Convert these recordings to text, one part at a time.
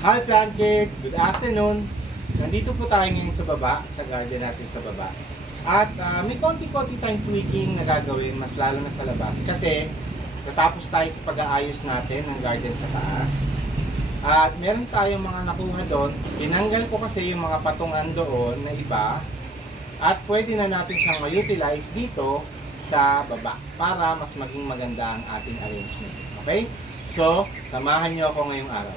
Hi plant kids! Good afternoon! Nandito po tayo ngayon sa baba, sa garden natin sa baba. At may konti-konti tayong tweaking na gagawin, mas lalo na sa labas. Kasi natapos tayo sa pag-aayos natin ng garden sa taas. At meron tayong mga nakuha doon. Tinanggal ko kasi yung mga patungan doon na iba. At pwede na natin siyang ma-utilize dito sa baba para mas maging maganda ang ating arrangement. Okay? So, samahan niyo ako ngayong araw.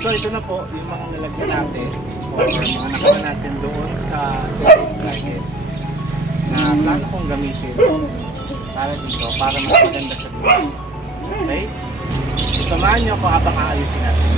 So ito na po yung mga nalagyan natin o mga nakuha natin doon sa terrace garden na plano kong gamitin para dito, para mas maganda sa buhay. Okay? Samahan niyo ako habang aayusin natin.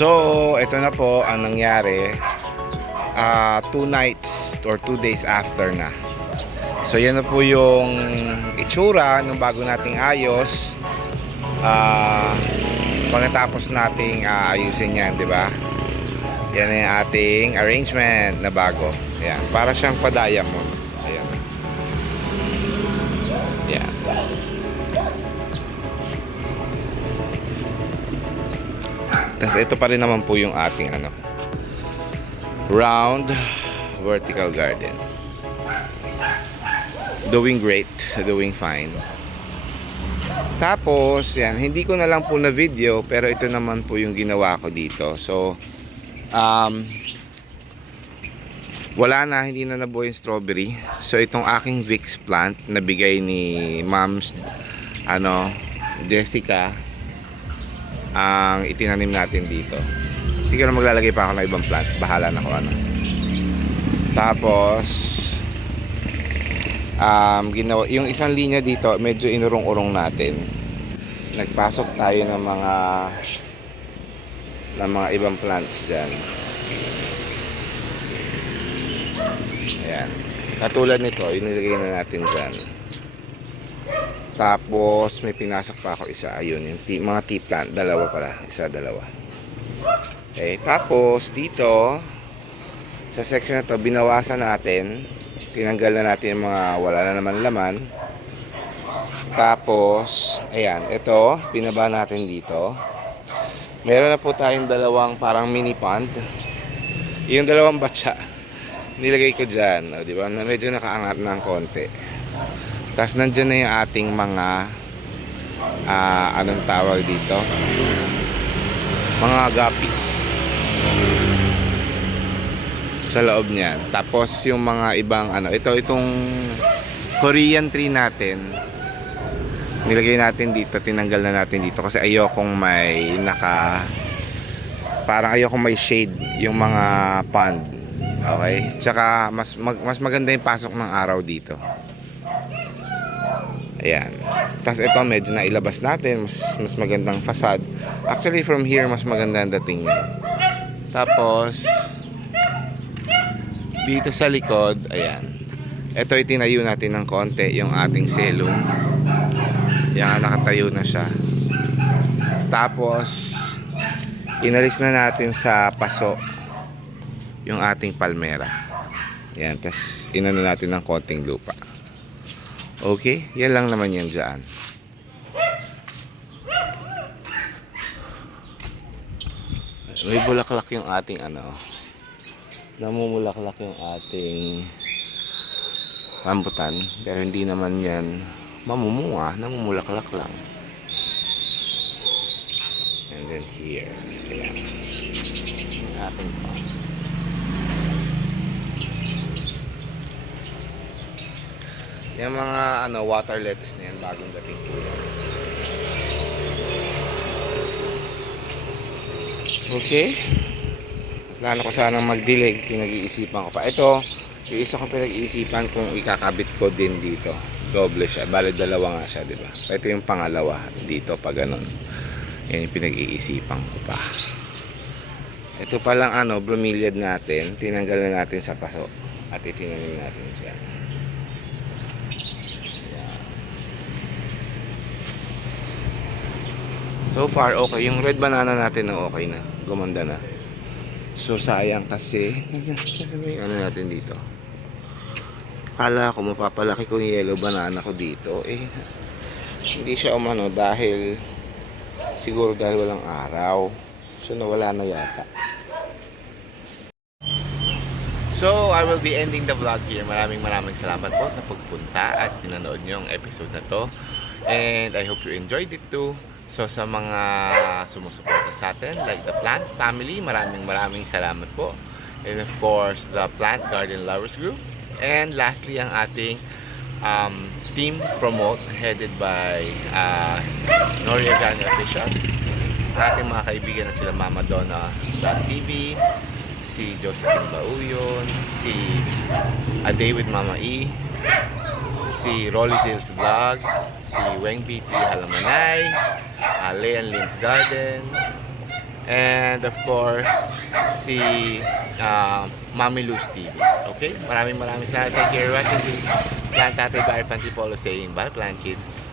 So, ito na po ang nangyari 2 nights or 2 days after na. So, yan na po yung itsura ng bago nating ayos pagkatapos nating ayusin yan, di ba? Yan yung ating arrangement na bago. Ayan, para siyang pa-diamond. Ayan. Ayan. Tapos ito pa rin naman po yung ating round vertical garden. Doing great, doing fine. Tapos yan, hindi ko na lang po na video, pero ito naman po yung ginawa ko dito. So wala na, hindi na nabuo yung strawberry. So itong aking Vicks plant na bigay ni Moms Jessica ang itinanim natin dito. Siguro maglalagay pa ako ng ibang plants, bahala na ko ano. Tapos ginawa yung isang linya dito, medyo inurong-urong natin. Nagpasok tayo ng mga ibang plants diyan. Ayan. Katulad nito, inilagay na natin diyan. Tapos may pinasok pa ako isa, ayun yung mga tea plant, dalawa pala, isa dalawa. Okay, tapos dito sa section na to binawasan natin, tinanggal na natin yung mga wala na naman laman. Tapos ayan, ito binaba natin dito. Meron na po tayong dalawang parang mini pond. Yung dalawang batsa nilagay ko dyan. O, di ba? Medyo nakaangat ng konti. Tapos nandyan na yung ating mga anong tawag dito? Mga guppies sa loob niyan. Tapos yung mga ibang itong Korean tree natin, nilagay natin dito, tinanggal na natin dito kasi ayokong may parang ayokong may shade yung mga pond. Okay? Tsaka mas maganda yung pasok ng araw dito. Ayan. Tapos ito medyo nailabas natin, mas magandang facade. Actually from here mas maganda ang dating niya. Tapos dito sa likod, ayan. Ito itinayo natin ng konti yung ating saloon. Yan, nakatayo na siya. Tapos inalis na natin sa paso yung ating palmera. Yan, tapos inano natin ng konting lupa. Okay, yan lang naman yan dyan. May bulaklak yung ating namumulaklak yung ating rambutan, pero hindi naman yan mamumunga, namumulaklak lang. And then here, ayan, yung ating yung mga water lettuce na yan, bagong dating po yan. Okay, plano ko sanang magdilig, pinag-iisipan ko pa. Ito, yung isa ko pinag-iisipan kung ikakabit ko din dito. Doble siya, bali dalawa nga siya, diba? Ito yung pangalawa dito, pag ganun. Yan yung pinag-iisipan ko pa. Ito palang bromeliad natin, tinanggal na natin sa paso at itinanim natin siya. So far okay, yung red banana natin na okay na, gumanda na. So sayang kasi natin dito. Kala ko mapapalaki ko yung yellow banana ko dito, hindi siya dahil siguro dahil walang araw. So nawala na yata. So I will be ending the vlog here. Maraming salamat po sa pagpunta at pinanood nyo ang episode na to. And I hope you enjoyed it too. So sa mga sumusuporta sa atin, like the Plant Family, maraming salamat po. And of course, the Plant Garden Lovers Group. And lastly, ang ating team promote headed by Noriegani Official. Ating mga kaibigan na sila Mama Donna TV, si Josephine Bauyon, si A Day with Mama E, si Rolly Zills Vlog, si Weng BT Halamanay, Leon Lynn's Garden, and of course si Mami Luz TV. Okay? Maraming salamat. Thank you for watching this Plant Tatay by Pantipolo saying bye Plant Kids.